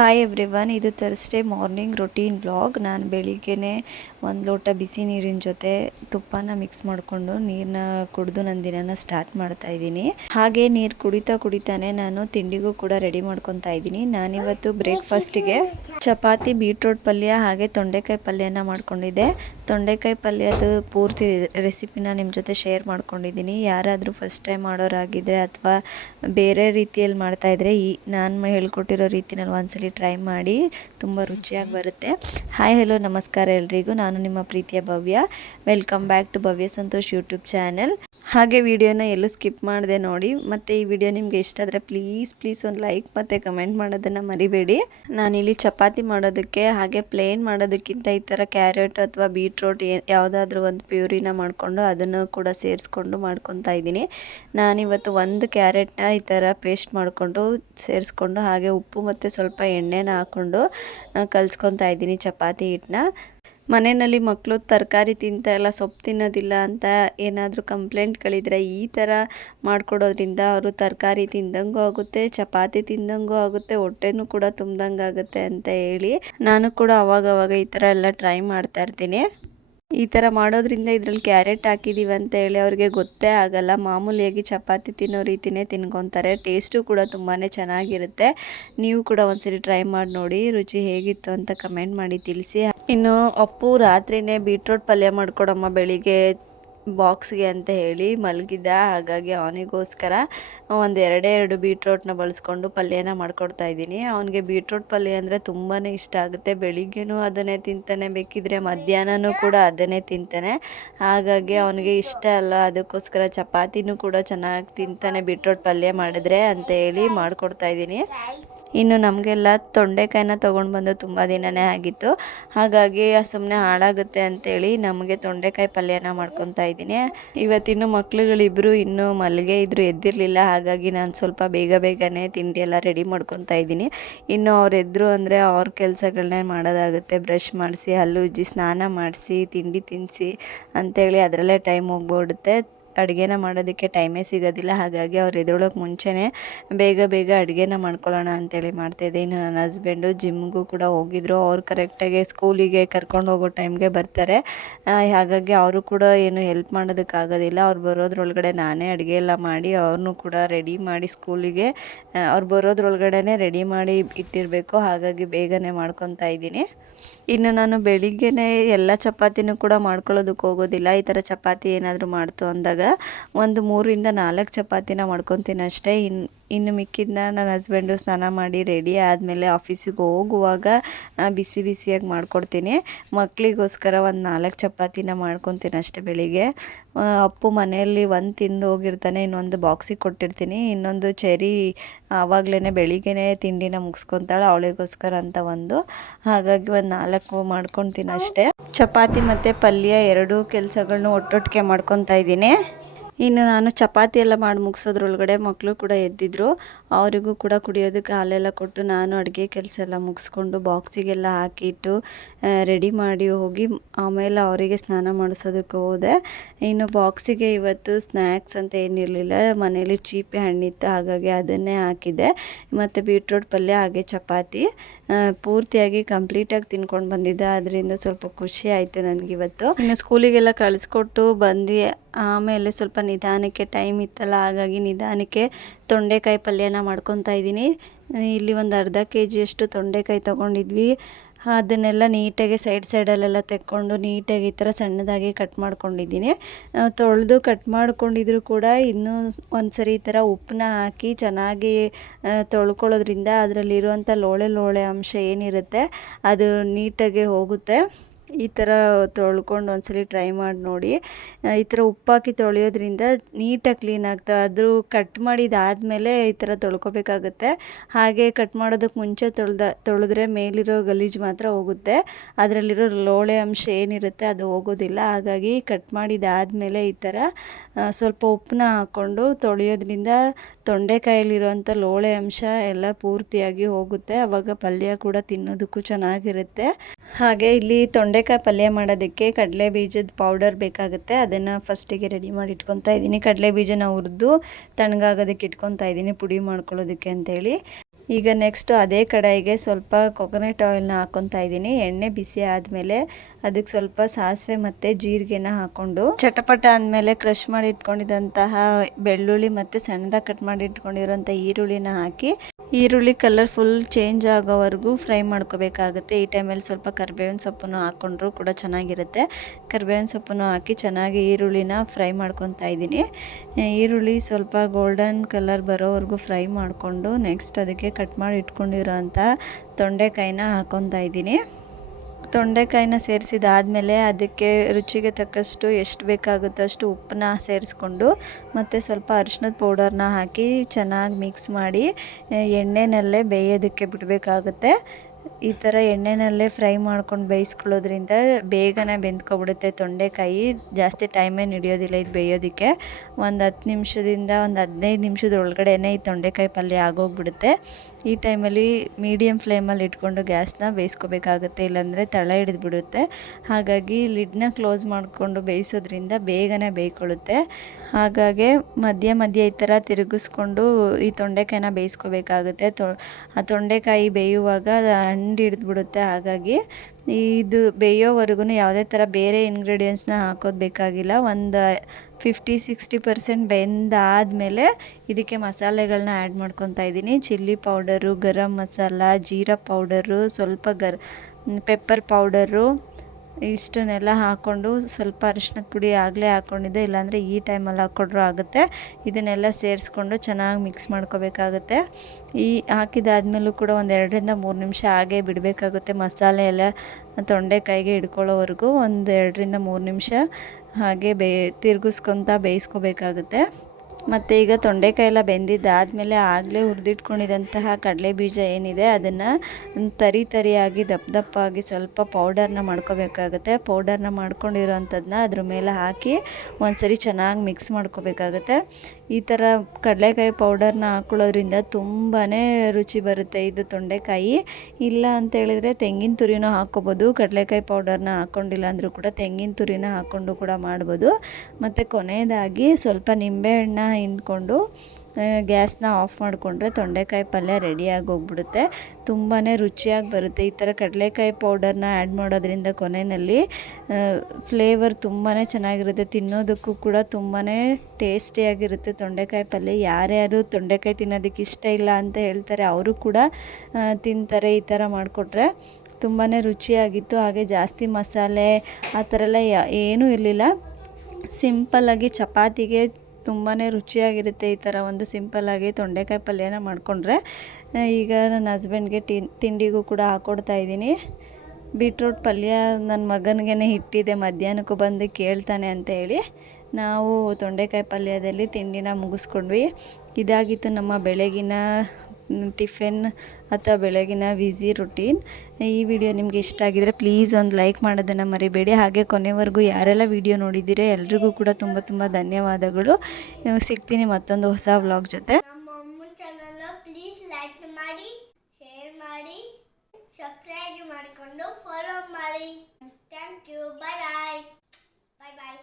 Hi everyone ಇದು Thursday morning routine blog ನಾನು ಬೆಳಿಗ್ಗೆನೇ ಒಂದು ಲೋಟ ಬಿಸಿ ನೀರಿನ ಜೊತೆ ತುಪ್ಪನ ಮಿಕ್ಸ್ ಮಾಡಿಕೊಂಡು ನೀರನ್ನ ಕುಡಿದು ನನ್ನ ದಿನನ ಸ್ಟಾರ್ಟ್ ಮಾಡ್ತಾ ಇದ್ದೀನಿ. ಹಾಗೆ ನೀರು ಕುಡಿತಾ ಕುಡಿತಾನೆ ನಾನು ತಿಂಡಿಗೂ ಕೂಡ ರೆಡಿ ಮಾಡ್ಕೊತಾ ಇದ್ದೀನಿ. ನಾನಿವತ್ತು ಬ್ರೇಕ್ಫಾಸ್ಟಿಗೆ ಚಪಾತಿ ಬೀಟ್ರೋಟ್ ಪಲ್ಯ ಹಾಗೆ ತೊಂಡೆಕಾಯಿ ಪಲ್ಯನ ಮಾಡ್ಕೊಂಡಿದ್ದೆ. ತೊಂಡೆಕಾಯಿ ಪಲ್ಯದ ಪೂರ್ತಿ ರೆಸಿಪಿನ ನಿಮ್ಮ ಜೊತೆ ಶೇರ್ ಮಾಡ್ಕೊಂಡಿದ್ದೀನಿ. ಯಾರಾದರೂ ಫಸ್ಟ್ ಟೈಮ್ ಮಾಡೋರಾಗಿದ್ದರೆ ಅಥವಾ ಬೇರೆ ರೀತಿಯಲ್ಲಿ ಮಾಡ್ತಾಯಿದ್ರೆ ಈ ನಾನು ಹೇಳ್ಕೊಟ್ಟಿರೋ ರೀತಿನಲ್ಲಿ ಒಂದ್ಸಲಿ ಟ್ರೈ ಮಾಡಿ ತುಂಬ ರುಚಿಯಾಗಿ ಬರುತ್ತೆ. ಹಾಯ್ ಹಲೋ ನಮಸ್ಕಾರ ಎಲ್ರಿಗೂ. ನಾನು ನಿಮ್ಮ ಪ್ರೀತಿಯ Bhavya. Welcome back to Bhavya Santosh YouTube channel ಹಾಗೆ ವಿಡಿಯೋನ ಎಲ್ಲೂ ಸ್ಕಿಪ್ ಮಾಡಿದೆ ನೋಡಿ. ಮತ್ತು ಈ ವಿಡಿಯೋ ನಿಮಗೆ ಇಷ್ಟ ಆದರೆ ಪ್ಲೀಸ್ ಪ್ಲೀಸ್ ಒಂದು ಲೈಕ್ ಮತ್ತು ಕಮೆಂಟ್ ಮಾಡೋದನ್ನು ಮರಿಬೇಡಿ. ನಾನಿಲ್ಲಿ ಚಪಾತಿ ಮಾಡೋದಕ್ಕೆ ಹಾಗೆ ಪ್ಲೇನ್ ಮಾಡೋದಕ್ಕಿಂತ ಈ ಥರ ಕ್ಯಾರೆಟ್ ಅಥವಾ ಬೀಟ್ರೋಟ್ ಯಾವುದಾದ್ರೂ ಒಂದು ಪ್ಯೂರಿನ ಮಾಡಿಕೊಂಡು ಅದನ್ನು ಕೂಡ ಸೇರಿಸ್ಕೊಂಡು ಮಾಡ್ಕೊತಾ ಇದ್ದೀನಿ. ನಾನಿವತ್ತು ಒಂದು ಕ್ಯಾರೆಟ್ನ ಈ ಥರ ಪೇಸ್ಟ್ ಮಾಡಿಕೊಂಡು ಸೇರಿಸ್ಕೊಂಡು ಹಾಗೆ ಉಪ್ಪು ಮತ್ತು ಸ್ವಲ್ಪ ಎಣ್ಣೆನ ಹಾಕ್ಕೊಂಡು ಕಲಿಸ್ಕೊತಾ ಇದ್ದೀನಿ ಚಪಾತಿ ಹಿಟ್ಟನ್ನ ಮನೆಯಲ್ಲಿ ಮಕ್ಕಳು ತರಕಾರಿ ತಿಂತಾ ಇಲ್ಲ, ಸೊಪ್ಪು ತಿನ್ನೋದಿಲ್ಲ ಅಂತ ಏನಾದರೂ ಕಂಪ್ಲೇಂಟ್ಗಳಿದ್ರೆ ಈ ಥರ ಮಾಡಿಕೊಡೋದ್ರಿಂದ ಅವರು ತರಕಾರಿ ತಿಂದಂಗೂ ಆಗುತ್ತೆ, ಚಪಾತಿ ತಿಂದಂಗೂ ಆಗುತ್ತೆ, ಹೊಟ್ಟೆನೂ ಕೂಡ ತುಂಬ್ದಂಗೆ ಆಗುತ್ತೆ ಅಂತ ಹೇಳಿ ನಾನು ಕೂಡ ಅವಾಗವಾಗ ಈ ಥರ ಎಲ್ಲ ಟ್ರೈ ಮಾಡ್ತಾ ಇರ್ತೀನಿ. ಈ ಥರ ಮಾಡೋದ್ರಿಂದ ಇದರಲ್ಲಿ ಕ್ಯಾರೆಟ್ ಹಾಕಿದ್ದೀವಿ ಅಂತ ಹೇಳಿ ಅವ್ರಿಗೆ ಗೊತ್ತೇ ಆಗಲ್ಲ. ಮಾಮೂಲಿಯಾಗಿ ಚಪಾತಿ ತಿನ್ನೋ ರೀತಿಯೇ ತಿನ್ಕೊತಾರೆ. ಟೇಸ್ಟು ಕೂಡ ತುಂಬಾ ಚೆನ್ನಾಗಿರುತ್ತೆ. ನೀವು ಕೂಡ ಒಂದ್ಸರಿ ಟ್ರೈ ಮಾಡಿ ನೋಡಿ. ರುಚಿ ಹೇಗಿತ್ತು ಅಂತ ಕಮೆಂಟ್ ಮಾಡಿ ತಿಳಿಸಿ. ಇನ್ನು ಅಪ್ಪು ರಾತ್ರಿನೇ ಬೀಟ್ರೋಟ್ ಪಲ್ಯ ಮಾಡ್ಕೊಡಮ್ಮ ಬೆಳಿಗ್ಗೆ. ಬಾಕ್ಸ್ಗೆ ಅಂತ ಹೇಳಿ ಮಲಗಿದ್ದ. ಹಾಗಾಗಿ ಅವನಿಗೋಸ್ಕರ ಒಂದು ಎರಡೇ ಎರಡು ಬೀಟ್ರೋಟ್ನ ಬಳಸ್ಕೊಂಡು ಪಲ್ಯನ ಮಾಡ್ಕೊಡ್ತಾ ಇದ್ದೀನಿ. ಅವನಿಗೆ ಬೀಟ್ರೋಟ್ ಪಲ್ಯ ಅಂದರೆ ತುಂಬಾ ಇಷ್ಟ ಆಗುತ್ತೆ. ಬೆಳಿಗ್ಗೆನೂ ಅದನ್ನೇ ತಿಂತಾನೆ, ಬೇಕಿದ್ರೆ ಮಧ್ಯಾಹ್ನನೂ ಕೂಡ ಅದನ್ನೇ ತಿಂತಾನೆ. ಹಾಗಾಗಿ ಅವನಿಗೆ ಇಷ್ಟ ಅಲ್ಲ. ಅದಕ್ಕೋಸ್ಕರ ಚಪಾತಿನೂ ಕೂಡ ಚೆನ್ನಾಗಿ ತಿಂತಾನೆ, ಬೀಟ್ರೋಟ್ ಪಲ್ಯ ಮಾಡಿದ್ರೆ ಅಂತ ಹೇಳಿ ಮಾಡಿಕೊಡ್ತಾ ಇದ್ದೀನಿ. ಇನ್ನು ನಮಗೆಲ್ಲ ತೊಂಡೆಕಾಯಿನ ತೊಗೊಂಡು ಬಂದು ತುಂಬ ದಿನವೇ ಆಗಿತ್ತು. ಹಾಗಾಗಿ ಸುಮ್ಮನೆ ಹಾಳಾಗುತ್ತೆ ಅಂತೇಳಿ ನಮಗೆ ತೊಂಡೆಕಾಯಿ ಪಲ್ಯನ ಮಾಡ್ಕೊತಾ ಇದ್ದೀನಿ. ಇವತ್ತಿನ್ನು ಮಕ್ಳುಗಳಿಬ್ಬರು ಇನ್ನೂ ಮಲ್ಲಿಗೆ ಇದ್ರು ಎದ್ದಿರಲಿಲ್ಲ. ಹಾಗಾಗಿ ನಾನು ಸ್ವಲ್ಪ ಬೇಗ ಬೇಗನೆ ತಿಂಡಿ ಎಲ್ಲ ರೆಡಿ ಮಾಡ್ಕೊತಾ ಇದ್ದೀನಿ. ಇನ್ನು ಅವ್ರು ಎದ್ರು ಅಂದರೆ ಅವ್ರ ಕೆಲಸಗಳನ್ನೇ ಮಾಡೋದಾಗುತ್ತೆ. ಬ್ರಷ್ ಮಾಡಿಸಿ, ಹಲ್ಲು ಉಜ್ಜಿ, ಸ್ನಾನ ಮಾಡಿಸಿ, ತಿಂಡಿ ತಿನ್ನಿಸಿ ಅಂತೇಳಿ ಅದರಲ್ಲೇ ಟೈಮ್ ಹೋಗ್ಬಿಡುತ್ತೆ. ಅಡುಗೆನ ಮಾಡೋದಕ್ಕೆ ಟೈಮೇ ಸಿಗೋದಿಲ್ಲ. ಹಾಗಾಗಿ ಅವ್ರು ಎದ್ರೊಳಗೆ ಮುಂಚೆನೇ ಬೇಗ ಬೇಗ ಅಡುಗೆನ ಮಾಡ್ಕೊಳ್ಳೋಣ ಅಂತೇಳಿ ಮಾಡ್ತಾಯಿದ್ದೆ ಇನ್ನು ನನ್ನ ಹಸ್ಬೆಂಡು ಜಿಮ್ಗೂ ಕೂಡ ಹೋಗಿದ್ರು. ಅವ್ರು ಕರೆಕ್ಟಾಗಿ ಸ್ಕೂಲಿಗೆ ಕರ್ಕೊಂಡು ಹೋಗೋ ಟೈಮ್ಗೆ ಬರ್ತಾರೆ. ಹಾಗಾಗಿ ಅವರು ಕೂಡ ಏನು ಹೆಲ್ಪ್ ಮಾಡೋದಕ್ಕಾಗೋದಿಲ್ಲ ಅವ್ರು ಬರೋದ್ರೊಳಗಡೆ ನಾನೇ ಅಡುಗೆ ಎಲ್ಲ ಮಾಡಿ ಅವ್ರನ್ನೂ ಕೂಡ ರೆಡಿ ಮಾಡಿ ಸ್ಕೂಲಿಗೆ ಅವ್ರು ಬರೋದ್ರೊಳಗಡೆ ರೆಡಿ ಮಾಡಿ ಇಟ್ಟಿರಬೇಕು. ಹಾಗಾಗಿ ಬೇಗನೆ ಮಾಡ್ಕೊತಾ ಇದ್ದೀನಿ. ಇನ್ನು ನಾನು ಬೆಳಿಗ್ಗೆನೇ ಎಲ್ಲ ಚಪಾತಿನೂ ಕೂಡ ಮಾಡ್ಕೊಳ್ಳೋದಕ್ಕೆ ಹೋಗೋದಿಲ್ಲ. ಈ ಥರ ಚಪಾತಿ ಏನಾದರೂ ಮಾಡ್ತು ಅಂದಾಗ ಒಂದು ಮೂರಿಂದ ನಾಲ್ಕು ಚಪಾತಿನ ಮಾಡ್ಕೊತೀನಿ ಅಷ್ಟೇ. ಇನ್ನು ಇನ್ನು ಮಿಕ್ಕಿದ್ದನ್ನ ನನ್ನ ಹಸ್ಬೆಂಡು ಸ್ನಾನ ಮಾಡಿ ರೆಡಿ ಆದಮೇಲೆ ಆಫೀಸಿಗೆ ಹೋಗುವಾಗ ಬಿಸಿ ಬಿಸಿಯಾಗಿ ಮಾಡ್ಕೊಡ್ತೀನಿ. ಮಕ್ಕಳಿಗೋಸ್ಕರ ಒಂದು ನಾಲ್ಕು ಚಪಾತಿನ ಮಾಡ್ಕೊತೀನಿ ಅಷ್ಟೇ ಬೆಳಿಗ್ಗೆ. ಅಪ್ಪು ಮನೆಯಲ್ಲಿ ಒಂದು ತಿಂದು ಹೋಗಿರ್ತಾನೆ, ಇನ್ನೊಂದು ಬಾಕ್ಸಿಗೆ ಕೊಟ್ಟಿರ್ತೀನಿ. ಇನ್ನೊಂದು ಚೆರಿ ಆವಾಗಲೇ ಬೆಳಿಗ್ಗೆನೇ ತಿಂಡಿನ ಮುಗಿಸ್ಕೊತಾಳೆ, ಅವಳಿಗೋಸ್ಕರ ಅಂತ ಒಂದು. ಹಾಗಾಗಿ ಒಂದು ನಾಲ್ಕು ಮಾಡ್ಕೊತೀನಿ ಅಷ್ಟೇ. ಚಪಾತಿ ಮತ್ತು ಪಲ್ಯ ಎರಡೂ ಕೆಲಸಗಳನ್ನೂ ಒಟ್ಟೊಟ್ಟಿಗೆ ಮಾಡ್ಕೊತಾ ಇದ್ದೀನಿ. ಇನ್ನು ನಾನು ಚಪಾತಿ ಎಲ್ಲ ಮಾಡಿ ಮುಗಿಸೋದ್ರೊಳಗಡೆ ಮಕ್ಕಳು ಕೂಡ ಎದ್ದಿದ್ರು. ಅವರಿಗೂ ಕೂಡ ಕುಡಿಯೋದಕ್ಕೆ ಹಾಲೆಲ್ಲ ಕೊಟ್ಟು ನಾನು ಅಡುಗೆ ಕೆಲಸ ಎಲ್ಲ ಮುಗಿಸ್ಕೊಂಡು ಬಾಕ್ಸಿಗೆಲ್ಲ ಹಾಕಿಟ್ಟು ರೆಡಿ ಮಾಡಿ ಹೋಗಿ ಆಮೇಲೆ ಅವರಿಗೆ ಸ್ನಾನ ಮಾಡಿಸೋದಕ್ಕೆ ಹೋದೆ. ಇನ್ನು ಬಾಕ್ಸಿಗೆ ಇವತ್ತು ಸ್ನ್ಯಾಕ್ಸ್ ಅಂತ ಏನಿರಲಿಲ್ಲ. ಮನೇಲಿ ಚೀಪೆ ಹಣ್ಣಿತ್ತು, ಹಾಗಾಗಿ ಅದನ್ನೇ ಹಾಕಿದೆ. ಮತ್ತು ಬೀಟ್ರೋಟ್ ಪಲ್ಯ, ಹಾಗೆ ಚಪಾತಿ. ಪೂರ್ತಿಯಾಗಿ ಕಂಪ್ಲೀಟಾಗಿ ತಿನ್ಕೊಂಡು ಬಂದಿದ್ದೆ. ಅದರಿಂದ ಸ್ವಲ್ಪ ಖುಷಿ ಆಯಿತು ನನಗಿವತ್ತು ಇನ್ನು ಸ್ಕೂಲಿಗೆಲ್ಲ ಕಳಿಸ್ಕೊಟ್ಟು ಬಂದು, ಆಮೇಲೆ ಸ್ವಲ್ಪ ನಿಧಾನಕ್ಕೆ ಟೈಮ್ ಇತ್ತಲ್ಲ, ಹಾಗಾಗಿ ನಿಧಾನಕ್ಕೆ ತೊಂಡೆಕಾಯಿ ಪಲ್ಯನ ಮಾಡ್ಕೊತಾ ಇದ್ದೀನಿ. ಇಲ್ಲಿ ಒಂದು ಅರ್ಧ ಕೆ ಜಿಯಷ್ಟು ತೊಂಡೆಕಾಯಿ ತೊಗೊಂಡಿದ್ವಿ. ಅದನ್ನೆಲ್ಲ ನೀಟಾಗಿ ಸೈಡ್ ಸೈಡಲ್ಲೆಲ್ಲ ತೆಕ್ಕೊಂಡು ನೀಟಾಗಿ ಈ ಥರ ಸಣ್ಣದಾಗಿ ಕಟ್ ಮಾಡ್ಕೊಂಡಿದ್ದೀನಿ. ತೊಳೆದು ಕಟ್ ಮಾಡ್ಕೊಂಡಿದ್ರು ಕೂಡ ಇನ್ನೂ ಒಂದು ಸರಿ ಈ ಥರ ಉಪ್ಪನ್ನ ಹಾಕಿ ಚೆನ್ನಾಗಿ ತೊಳ್ಕೊಳ್ಳೋದ್ರಿಂದ ಅದರಲ್ಲಿರುವಂಥ ಲೋಳೆ ಲೋಳೆ ಅಂಶ ಏನಿರುತ್ತೆ, ಅದು ನೀಟಾಗಿ ಹೋಗುತ್ತೆ. ಈ ಥರ ತೊಳ್ಕೊಂಡು ಒಂದ್ಸಲಿ ಟ್ರೈ ಮಾಡಿ ನೋಡಿ. ಈ ಥರ ಉಪ್ಪಾಕಿ ತೊಳೆಯೋದ್ರಿಂದ ನೀಟಾಗಿ ಕ್ಲೀನ್ ಆಗ್ತವೆ ಅದು ಕಟ್ ಮಾಡಿದಾದಮೇಲೆ ಈ ಥರ ತೊಳ್ಕೊಬೇಕಾಗುತ್ತೆ. ಹಾಗೆ ಕಟ್ ಮಾಡೋದಕ್ಕೆ ಮುಂಚೆ ತೊಳೆದ, ತೊಳೆದ್ರೆ ಮೇಲಿರೋ ಗಲೀಜು ಮಾತ್ರ ಹೋಗುತ್ತೆ. ಅದರಲ್ಲಿರೋ ಲೋಳೆ ಅಂಶ ಏನಿರುತ್ತೆ ಅದು ಹೋಗೋದಿಲ್ಲ. ಹಾಗಾಗಿ ಕಟ್ ಮಾಡಿದಾದಮೇಲೆ ಈ ಥರ ಸ್ವಲ್ಪ ಉಪ್ಪನ್ನ ಹಾಕ್ಕೊಂಡು ತೊಳೆಯೋದ್ರಿಂದ ತೊಂಡೆಕಾಯಲ್ಲಿರುವಂಥ ಲೋಳೆ ಅಂಶ ಎಲ್ಲ ಪೂರ್ತಿಯಾಗಿ ಹೋಗುತ್ತೆ. ಆವಾಗ ಪಲ್ಯ ಕೂಡ ತಿನ್ನೋದಕ್ಕೂ ಚೆನ್ನಾಗಿರುತ್ತೆ. ಹಾಗೆ ಇಲ್ಲಿ ತೊಂಡೆಕಾಯಿ ಪಲ್ಯ ಮಾಡೋದಕ್ಕೆ ಕಡಲೆ ಬೀಜದ ಪೌಡರ್ ಬೇಕಾಗುತ್ತೆ. ಅದನ್ನು ಫಸ್ಟಿಗೆ ರೆಡಿ ಮಾಡಿ ಇಟ್ಕೊತಾ ಇದ್ದೀನಿ. ಕಡಲೆ ಬೀಜನ ಹುರಿದು ತಣ್ಣಗಾಗೋದಕ್ಕೆ ಇಟ್ಕೊತಾ ಇದ್ದೀನಿ ಪುಡಿ ಮಾಡ್ಕೊಳ್ಳೋದಕ್ಕೆ ಅಂತೇಳಿ. ಈಗ ನೆಕ್ಸ್ಟು ಅದೇ ಕಡಾಯಿಗೆ ಸ್ವಲ್ಪ ಕೊಕೊನಟ್ ಆಯಿಲ್ನ ಹಾಕೊತಾ ಇದ್ದೀನಿ. ಎಣ್ಣೆ ಬಿಸಿ ಆದಮೇಲೆ ಅದಕ್ಕೆ ಸ್ವಲ್ಪ ಸಾಸಿವೆ ಮತ್ತು ಜೀರಿಗೆನ ಹಾಕ್ಕೊಂಡು ಚಟಪಟ ಅಂದಮೇಲೆ ಕ್ರಷ್ ಮಾಡಿ ಇಟ್ಕೊಂಡಿದ್ದಂತಹ ಬೆಳ್ಳುಳ್ಳಿ ಮತ್ತು ಸಣ್ಣದಾಗಿ ಕಟ್ ಮಾಡಿ ಇಟ್ಕೊಂಡಿರೋಂಥ ಈರುಳ್ಳಿನ ಹಾಕಿ ಈರುಳ್ಳಿ ಕಲರ್ ಫುಲ್ ಚೇಂಜ್ ಆಗೋವರೆಗೂ ಫ್ರೈ ಮಾಡ್ಕೋಬೇಕಾಗುತ್ತೆ. ಈ ಟೈಮಲ್ಲಿ ಸ್ವಲ್ಪ ಕರಿಬೇವಿನ ಸೊಪ್ಪನ್ನು ಹಾಕ್ಕೊಂಡ್ರು ಕೂಡ ಚೆನ್ನಾಗಿರುತ್ತೆ. ಕರಿಬೇವಿನ ಸೊಪ್ಪನ್ನು ಹಾಕಿ ಚೆನ್ನಾಗಿ ಈರುಳ್ಳಿನ ಫ್ರೈ ಮಾಡ್ಕೊತಾ ಇದ್ದೀನಿ. ಈರುಳ್ಳಿ ಸ್ವಲ್ಪ ಗೋಲ್ಡನ್ ಕಲರ್ ಬರೋವರೆಗೂ ಫ್ರೈ ಮಾಡಿಕೊಂಡು ನೆಕ್ಸ್ಟ್ ಅದಕ್ಕೆ ಕಟ್ ಮಾಡಿ ಇಟ್ಕೊಂಡಿರೋ ಅಂಥ ತೊಂಡೆಕಾಯಿನ ಹಾಕ್ಕೊತಾ ಇದ್ದೀನಿ. ತೊಂಡೆಕಾಯಿನ ಸೇರಿಸಿದಾದ್ಮೇಲೆ ಅದಕ್ಕೆ ರುಚಿಗೆ ತಕ್ಕಷ್ಟು ಎಷ್ಟು ಬೇಕಾಗುತ್ತೋ ಅಷ್ಟು ಉಪ್ಪನ್ನ ಸೇರಿಸ್ಕೊಂಡು ಮತ್ತು ಸ್ವಲ್ಪ ಅರಿಶಿನದ ಪೌಡರ್ನ ಹಾಕಿ ಚೆನ್ನಾಗಿ ಮಿಕ್ಸ್ ಮಾಡಿ, ಎಣ್ಣೆನಲ್ಲೇ ಬೇಯೋದಕ್ಕೆ ಬಿಡಬೇಕಾಗುತ್ತೆ. ಈ ಥರ ಎಣ್ಣೆನಲ್ಲೇ ಫ್ರೈ ಮಾಡ್ಕೊಂಡು ಬೇಯಿಸ್ಕೊಳ್ಳೋದ್ರಿಂದ ಬೇಗನೆ ಬೆಂದ್ಕೊಬಿಡುತ್ತೆ ತೊಂಡೆಕಾಯಿ. ಜಾಸ್ತಿ ಟೈಮೇನು ಹಿಡಿಯೋದಿಲ್ಲ ಇದು ಬೇಯೋದಕ್ಕೆ. ಒಂದು ಹತ್ತು ನಿಮಿಷದಿಂದ ಒಂದು ಹದಿನೈದು ನಿಮಿಷದ ಒಳಗಡೆನೇ ಈ ತೊಂಡೆಕಾಯಿ ಪಲ್ಯ ಆಗೋಗ್ಬಿಡುತ್ತೆ. ಈ ಟೈಮಲ್ಲಿ ಮೀಡಿಯಮ್ ಫ್ಲೇಮಲ್ಲಿ ಇಟ್ಕೊಂಡು ಗ್ಯಾಸ್ನ ಬೇಯಿಸ್ಕೋಬೇಕಾಗುತ್ತೆ, ಇಲ್ಲಾಂದರೆ ತಳ ಹಿಡಿದ್ಬಿಡುತ್ತೆ. ಹಾಗಾಗಿ ಲಿಡ್ನ ಕ್ಲೋಸ್ ಮಾಡಿಕೊಂಡು ಬೇಯಿಸೋದ್ರಿಂದ ಬೇಗನೆ ಬೇಯ್ಕೊಳ್ಳುತ್ತೆ. ಹಾಗಾಗಿ ಮಧ್ಯ ಮಧ್ಯ ಈ ಥರ ತಿರುಗಿಸ್ಕೊಂಡು ಈ ತೊಂಡೆಕಾಯಿನ ಬೇಯಿಸ್ಕೋಬೇಕಾಗುತ್ತೆ. ತೊ ಆ ತೊಂಡೆಕಾಯಿ ಬೇಯುವಾಗ ಅಂಡು ಹಿಡಿದ್ಬಿಡುತ್ತೆ. ಹಾಗಾಗಿ ಇದು ಬೇಯೋವರೆಗೂ ಯಾವುದೇ ಥರ ಬೇರೆ ಇಂಗ್ರೀಡಿಯೆಂಟ್ಸ್ನ ಹಾಕೋದು ಬೇಕಾಗಿಲ್ಲ. ಒಂದು ಫಿಫ್ಟಿ ಸಿಕ್ಸ್ಟಿ ಪರ್ಸೆಂಟ್ ಬೆಂದಾದಮೇಲೆ ಇದಕ್ಕೆ ಮಸಾಲೆಗಳನ್ನ ಆ್ಯಡ್ ಮಾಡ್ಕೊತಾ ಇದ್ದೀನಿ. ಚಿಲ್ಲಿ ಪೌಡರು ಗರಂ ಮಸಾಲ, ಜೀರಾ ಪೌಡರು ಸ್ವಲ್ಪ ಗರ್ ಪೆಪ್ಪರ್ ಪೌಡರು ಇಷ್ಟನ್ನೆಲ್ಲ ಹಾಕ್ಕೊಂಡು ಸ್ವಲ್ಪ ಅರಿಶಿನದ ಪುಡಿ ಆಗಲೇ ಹಾಕ್ಕೊಂಡಿದ್ದೆ ಇಲ್ಲಾಂದರೆ ಈ ಟೈಮಲ್ಲಿ ಹಾಕ್ಕೊಂಡ್ರೂ ಆಗುತ್ತೆ. ಇದನ್ನೆಲ್ಲ ಸೇರಿಸ್ಕೊಂಡು ಚೆನ್ನಾಗಿ ಮಿಕ್ಸ್ ಮಾಡ್ಕೋಬೇಕಾಗುತ್ತೆ. ಈ ಹಾಕಿದಾದ್ಮೇಲೂ ಕೂಡ ಒಂದು ಎರಡರಿಂದ ಮೂರು ನಿಮಿಷ ಹಾಗೆ ಬಿಡಬೇಕಾಗುತ್ತೆ ಮಸಾಲೆ ಎಲ್ಲ ತೊಂಡೆಕಾಯಿಗೆ ಹಿಡ್ಕೊಳ್ಳೋವರೆಗೂ. ಒಂದು ಎರಡರಿಂದ ಮೂರು ನಿಮಿಷ ಹಾಗೆ ಬೇ ತಿರುಗಿಸ್ಕೊತಾ ಬೇಯಿಸ್ಕೋಬೇಕಾಗುತ್ತೆ. ಮತ್ತು ಈಗ ತೊಂಡೆಕಾಯಿ ಎಲ್ಲ ಬೆಂದಿದ್ದಾದಮೇಲೆ ಆಗಲೇ ಹುರಿದಿಟ್ಕೊಂಡಿದ್ದಂತಹ ಕಡಲೆ ಬೀಜ ಏನಿದೆ, ಅದನ್ನು ತರಿ ತರಿಯಾಗಿ, ದಪ್ಪ ದಪ್ಪಾಗಿ ಸ್ವಲ್ಪ ಪೌಡರ್ನ ಮಾಡ್ಕೋಬೇಕಾಗುತ್ತೆ. ಪೌಡರ್ನ ಮಾಡ್ಕೊಂಡಿರೋಂಥದ್ದನ್ನ ಅದ್ರ ಮೇಲೆ ಹಾಕಿ ಒಂದ್ಸರಿ ಚೆನ್ನಾಗಿ ಮಿಕ್ಸ್ ಮಾಡ್ಕೋಬೇಕಾಗುತ್ತೆ. ಈ ಥರ ಕಡಲೆಕಾಯಿ ಪೌಡರ್ನ ಹಾಕ್ಕೊಳ್ಳೋದ್ರಿಂದ ತುಂಬಾ ರುಚಿ ಬರುತ್ತೆ ಇದು ತೊಂಡೆಕಾಯಿ. ಇಲ್ಲ ಅಂತ ಹೇಳಿದರೆ ತೆಂಗಿನ ತುರಿನೂ ಹಾಕ್ಕೋಬೋದು ಕಡಲೆಕಾಯಿ ಪೌಡರ್ನ ಹಾಕ್ಕೊಂಡಿಲ್ಲ ಅಂದರೂ ಕೂಡ ತೆಂಗಿನ ತುರಿನ ಹಾಕ್ಕೊಂಡು ಕೂಡ ಮಾಡ್ಬೋದು. ಮತ್ತು ಕೊನೆಯದಾಗಿ ಸ್ವಲ್ಪ ನಿಂಬೆಹಣ್ಣ ಹಿಂಡ್ಕೊಂಡು ಗ್ಯಾಸ್ನ ಆಫ್ ಮಾಡಿಕೊಂಡ್ರೆ ತೊಂಡೆಕಾಯಿ ಪಲ್ಯ ರೆಡಿಯಾಗಿ ಹೋಗ್ಬಿಡುತ್ತೆ ತುಂಬಾ ರುಚಿಯಾಗಿ ಬರುತ್ತೆ. ಈ ಥರ ಕಡಲೆಕಾಯಿ ಪೌಡರ್ನ ಆ್ಯಡ್ ಮಾಡೋದ್ರಿಂದ ಕೊನೆಯಲ್ಲಿ ಫ್ಲೇವರ್ ತುಂಬಾ ಚೆನ್ನಾಗಿರುತ್ತೆ. ತಿನ್ನೋದಕ್ಕೂ ಕೂಡ ತುಂಬಾ ಟೇಸ್ಟಿಯಾಗಿರುತ್ತೆ ತೊಂಡೆಕಾಯಿ ಪಲ್ಯ. ಯಾರ್ಯಾರು ತೊಂಡೆಕಾಯಿ ತಿನ್ನೋದಕ್ಕೆ ಇಷ್ಟ ಇಲ್ಲ ಅಂತ ಹೇಳ್ತಾರೆ, ಅವರು ಕೂಡ ತಿಂತಾರೆ, ಈ ಥರ ಮಾಡಿಕೊಟ್ರೆ ತುಂಬಾ ರುಚಿಯಾಗಿತ್ತು. ಹಾಗೆ ಜಾಸ್ತಿ ಮಸಾಲೆ, ಆ ಥರ ಎಲ್ಲ ಏನೂ ಇರಲಿಲ್ಲ. ಸಿಂಪಲ್ಲಾಗಿ ಚಪಾತಿಗೆ ತುಂಬಾ ರುಚಿಯಾಗಿರುತ್ತೆ ಈ ಥರ ಒಂದು ಸಿಂಪಲ್ಲಾಗಿ ತೊಂಡೆಕಾಯಿ ಪಲ್ಯನ ಮಾಡಿಕೊಂಡ್ರೆ. ಈಗ ನನ್ನ ಹಸ್ಬೆಂಡ್ಗೆ ತಿಂಡಿಗೂ ಕೂಡ ಹಾಕ್ಕೊಡ್ತಾ ಇದ್ದೀನಿ. ಬೀಟ್ರೋಟ್ ಪಲ್ಯ ನನ್ನ ಮಗನಿಗೆ ಇಟ್ಟಿದೆ ಮಧ್ಯಾಹ್ನಕ್ಕೂ ಬಂದು ಕೇಳ್ತಾನೆ ಅಂತ ಹೇಳಿ ನಾವು ತೊಂಡೆಕಾಯಿ ಪಲ್ಯದಲ್ಲಿ ತಿಂಡಿನ ಮುಗಿಸ್ಕೊಂಡ್ವಿ. ಇದಾಗಿತ್ತು ನಮ್ಮ ಬೆಳಗಿನ ಟಿಫಿನ್ ಅಥವಾ ಬೆಳಗಿನ ಬಿಸಿ ರುಟೀನ್ ಈ ವಿಡಿಯೋ ನಿಮಗೆ ಇಷ್ಟ ಆಗಿದರೆ ಪ್ಲೀಸ್ ಒಂದು ಲೈಕ್ ಮಾಡೋದನ್ನು ಮರಿಬೇಡಿ. ಹಾಗೆ ಕೊನೆವರೆಗೂ ಯಾರೆಲ್ಲ ವಿಡಿಯೋ ನೋಡಿದ್ದೀರಾ ಎಲ್ರಿಗೂ ಕೂಡ ತುಂಬ ತುಂಬ ಧನ್ಯವಾದಗಳು. ಸಿಗ್ತೀನಿ ಮತ್ತೊಂದು ಹೊಸ ವ್ಲಾಗ್ ಜೊತೆ. ಪ್ಲೀಸ್ ಲೈಕ್ ಮಾಡಿ ಶೇರ್ ಮಾಡಿ ಫಾಲೋ ಮಾಡಿ. Thank you bye bye bye bye